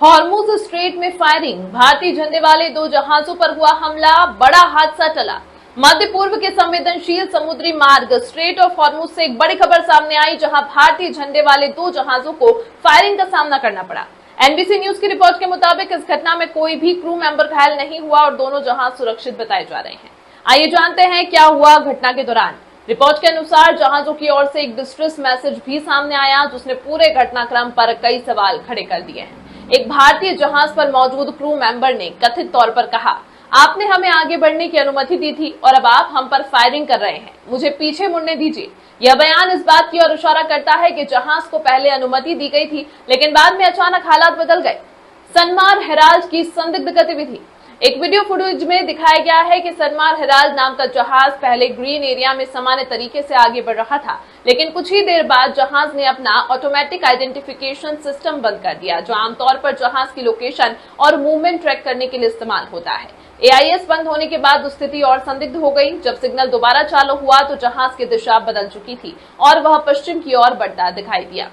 Hormuz strait में firing, भारतीय झंडे वाले दो जहाजों पर हुआ हमला, बड़ा हादसा टला। मध्य पूर्व के संवेदनशील समुद्री मार्ग स्ट्रेट ऑफ हॉर्मुज से एक बड़ी खबर सामने आई, जहां भारतीय झंडे वाले दो जहाजों को फायरिंग का सामना करना पड़ा। एनबीसी न्यूज की रिपोर्ट के मुताबिक इस घटना में कोई भी क्रू मेंबर घायल नहीं हुआ और दोनों जहाज सुरक्षित बताए जा रहे हैं। आइए जानते हैं क्या हुआ घटना के दौरान। रिपोर्ट के अनुसार जहाजों की ओर से एक डिस्ट्रेस मैसेज भी सामने आया, जिसने पूरे घटनाक्रम पर कई सवाल खड़े कर दिए हैं। एक भारतीय जहाज पर मौजूद क्रू मेंबर ने कथित तौर पर कहा, आपने हमें आगे बढ़ने की अनुमति दी थी और अब आप हम पर फायरिंग कर रहे हैं, मुझे पीछे मुड़ने दीजिए। यह बयान इस बात की ओर इशारा करता है कि जहाज को पहले अनुमति दी गई थी, लेकिन बाद में अचानक हालात बदल गए। सनमार हेराल्ड की संदिग्ध गतिविधि। एक वीडियो फुटेज में दिखाया गया है कि सनमार हेराल्ड नाम का जहाज पहले ग्रीन एरिया में सामान्य तरीके से आगे बढ़ रहा था, लेकिन कुछ ही देर बाद जहाज ने अपना ऑटोमेटिक आइडेंटिफिकेशन सिस्टम बंद कर दिया, जो आमतौर पर जहाज की लोकेशन और मूवमेंट ट्रैक करने के लिए इस्तेमाल होता है। AIS बंद होने के बाद स्थिति और संदिग्ध हो गई। जब सिग्नल दोबारा चालू हुआ तो जहाज की दिशा बदल चुकी थी और वह पश्चिम की ओर बढ़ता दिखाई दिया।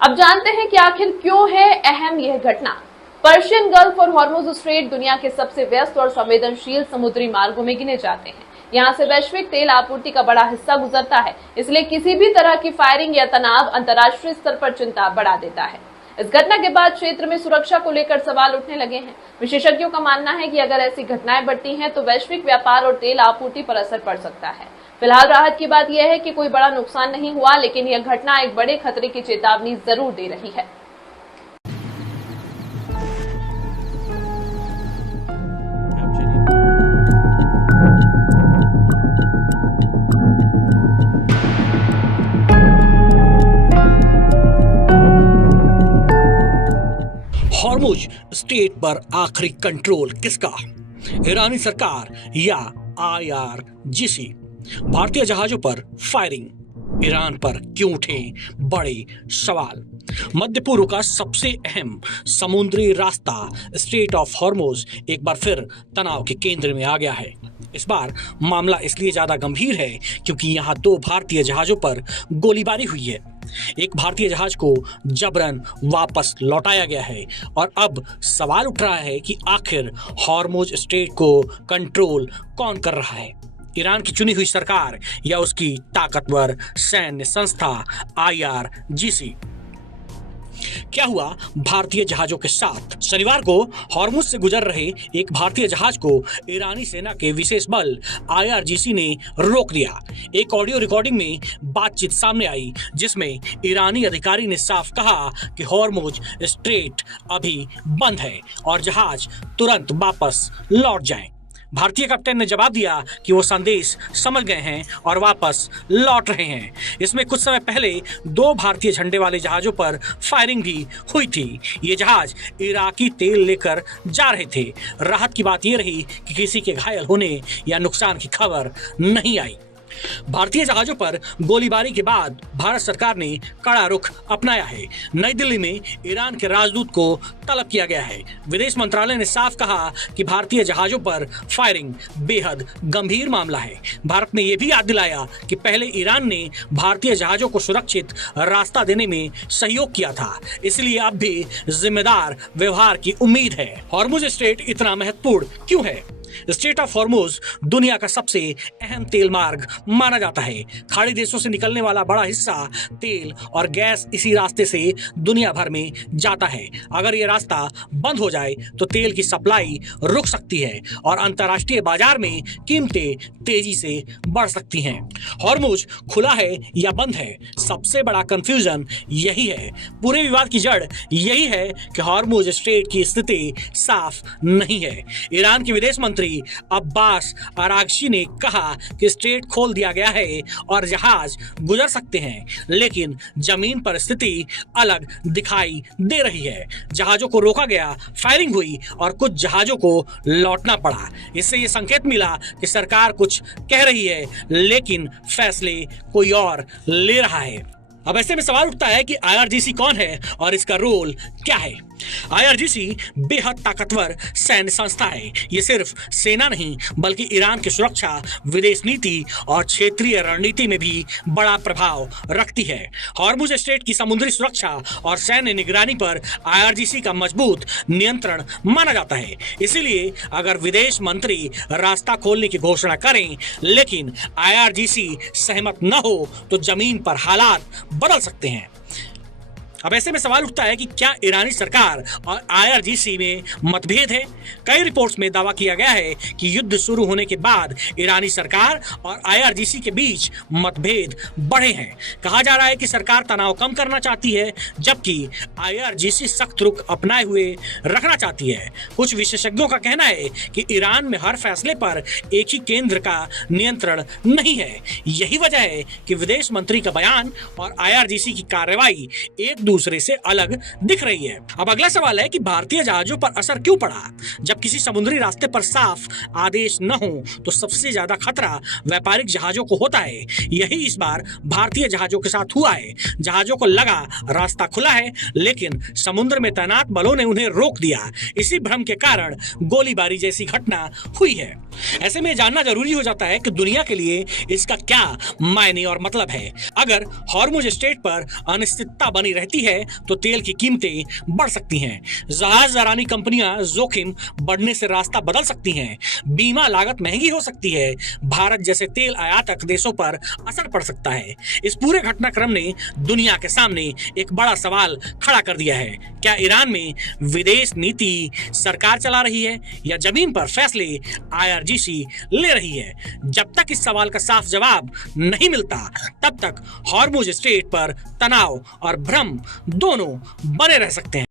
अब जानते हैं कि आखिर क्यों है अहम यह घटना। पर्शियन गल्फ और हॉर्मुज स्ट्रेट दुनिया के सबसे व्यस्त और संवेदनशील समुद्री मार्गों में गिने जाते हैं। यहाँ से वैश्विक तेल आपूर्ति का बड़ा हिस्सा गुजरता है, इसलिए किसी भी तरह की फायरिंग या तनाव अंतर्राष्ट्रीय स्तर पर चिंता बढ़ा देता है। इस घटना के बाद क्षेत्र में सुरक्षा को लेकर सवाल उठने लगे हैं। विशेषज्ञों का मानना है कि अगर ऐसी घटनाएं बढ़ती हैं तो वैश्विक व्यापार और तेल आपूर्ति पर असर पड़ सकता है। फिलहाल राहत की बात यह है कि कोई बड़ा नुकसान नहीं हुआ, लेकिन यह घटना एक बड़े खतरे की चेतावनी जरूर दे रही है। हॉर्मुज स्ट्रेट पर आखिरी कंट्रोल किसका? ईरानी सरकार या IRGC? भारतीय जहाजों पर फायरिंग, ईरान पर क्यों उठे बड़े सवाल? मध्य पूर्व का सबसे अहम समुद्री रास्ता स्ट्रेट ऑफ हॉर्मुज एक बार फिर तनाव के केंद्र में आ गया है। इस बार मामला इसलिए ज्यादा गंभीर है क्योंकि यहाँ दो भारतीय जहाजों पर गोलीबारी हुई है। एक भारतीय जहाज को जबरन वापस लौटाया गया है और अब सवाल उठ रहा है कि आखिर हॉर्मुज स्ट्रेट को कंट्रोल कौन कर रहा है, ईरान की चुनी हुई सरकार या उसकी ताकतवर सैन्य संस्था IRGC? क्या हुआ भारतीय जहाजों के साथ? शनिवार को हॉर्मुज से गुजर रहे एक भारतीय जहाज को ईरानी सेना के विशेष बल IRGC ने रोक दिया। एक ऑडियो रिकॉर्डिंग में बातचीत सामने आई, जिसमें ईरानी अधिकारी ने साफ कहा कि हॉर्मुज स्ट्रेट अभी बंद है और जहाज तुरंत वापस लौट जाएं। भारतीय कप्तान ने जवाब दिया कि वो संदेश समझ गए हैं और वापस लौट रहे हैं। इसमें कुछ समय पहले दो भारतीय झंडे वाले जहाजों पर फायरिंग भी हुई थी। ये जहाज इराकी तेल लेकर जा रहे थे। राहत की बात यह रही कि किसी के घायल होने या नुकसान की खबर नहीं आई। भारतीय जहाजों पर गोलीबारी के बाद भारत सरकार ने कड़ा रुख अपनाया है। नई दिल्ली में ईरान के राजदूत को तलब किया गया है। विदेश मंत्रालय ने साफ कहा कि भारतीय जहाजों पर फायरिंग बेहद गंभीर मामला है। भारत ने यह भी याद दिलाया कि पहले ईरान ने भारतीय जहाजों को सुरक्षित रास्ता देने में सहयोग किया था, इसलिए अब भी जिम्मेदार व्यवहार की उम्मीद है। हॉर्मुज स्ट्रेट इतना महत्वपूर्ण क्यों है? स्ट्रेट ऑफ हॉर्मुज दुनिया का सबसे अहम तेल मार्ग माना जाता है। खाड़ी देशों से निकलने वाला बड़ा हिस्सा तेल और गैस इसी रास्ते से दुनिया भर में जाता है। अगर ये रास्ता बंद हो जाए तो तेल की सप्लाई रुक सकती है और अंतर्राष्ट्रीय बाजार में कीमतें तेजी से बढ़ सकती हैं। हॉर्मुज खुला है या बंद है, सबसे बड़ा कंफ्यूजन यही है। पूरे विवाद की जड़ यही है कि हॉर्मुज स्ट्रेट की स्थिति साफ नहीं है। ईरान के विदेश मंत्री अब्बास अरागची ने कहा कि स्ट्रेट खोल दिया गया है और जहाज गुजर सकते हैं, लेकिन जमीन पर स्थिति अलग दिखाई दे रही है। जहाजों को रोका गया, फायरिंग हुई और कुछ जहाजों को लौटना पड़ा। इससे यह संकेत मिला कि सरकार कुछ कह रही है, लेकिन फैसले कोई और ले रहा है। अब ऐसे में सवाल उठता है कि IRGC कौन है और इसका रोल क्या है? आईआरजीसी बेहद ताकतवर सैन्य संस्था है। ये सिर्फ सेना नहीं बल्कि ईरान की सुरक्षा, विदेश नीति और क्षेत्रीय रणनीति में भी बड़ा प्रभाव रखती है। हॉर्मुज स्ट्रेट की समुद्री सुरक्षा और सैन्य निगरानी पर आईआरजीसी का मजबूत नियंत्रण माना जाता है। इसीलिए अगर विदेश मंत्री रास्ता खोलने की घोषणा करें लेकिन आईआरजीसी सहमत न हो तो जमीन पर हालात बदल सकते हैं। अब ऐसे में सवाल उठता है कि क्या ईरानी सरकार और आईआरजीसी में मतभेद है? कई रिपोर्ट्स में दावा किया गया है कि युद्ध शुरू होने के बाद ईरानी सरकार और आईआरजीसी के बीच मतभेद बढ़े हैं। कहा जा रहा है कि सरकार तनाव कम करना चाहती है जबकि आईआरजीसी सख्त रुख अपनाए हुए रखना चाहती है। कुछ विशेषज्ञों का कहना है कि ईरान में हर फैसले पर एक ही केंद्र का नियंत्रण नहीं है। यही वजह है कि विदेश मंत्री का बयान और आईआरजीसी की कार्रवाई एक दूसरे से अलग दिख रही है। अब अगला सवाल है कि भारतीय जहाजों पर असर क्यों पड़ा? जब किसी समुद्री रास्ते पर साफ आदेश न हो तो सबसे ज्यादा खतरा व्यापारिक जहाजों को होता है। यही इस बार भारतीय जहाजों के साथ हुआ है। जहाजों को लगा रास्ता खुला है लेकिन समुद्र में तैनात बलों ने उन्हें रोक दिया। इसी भ्रम के कारण गोलीबारी जैसी घटना हुई है। ऐसे में जानना जरूरी हो जाता है कि दुनिया के लिए इसका क्या मायने और मतलब है। अगर हॉर्मुज स्ट्रेट पर अनिश्चितता बनी रहती है तो तेल की कीमतें बढ़ सकती हैं। जहाज रानी कंपनियां जोखिम बढ़ने से रास्ता बदल सकती हैं। बीमा लागत महंगी हो सकती है। भारत जैसे तेल आयातक देशों पर असर पड़ सकता है। इस पूरे घटनाक्रम ने दुनिया के सामने एक बड़ा सवाल खड़ा कर दिया है। क्या ईरान में विदेश नीति सरकार चला रही है या जमीन पर फैसले आईआरजीसी ले रही है? जब तक इस सवाल का साफ जवाब नहीं मिलता तब तक हॉर्मुज स्ट्रेट पर तनाव और भ्रम दोनों बने रह सकते हैं।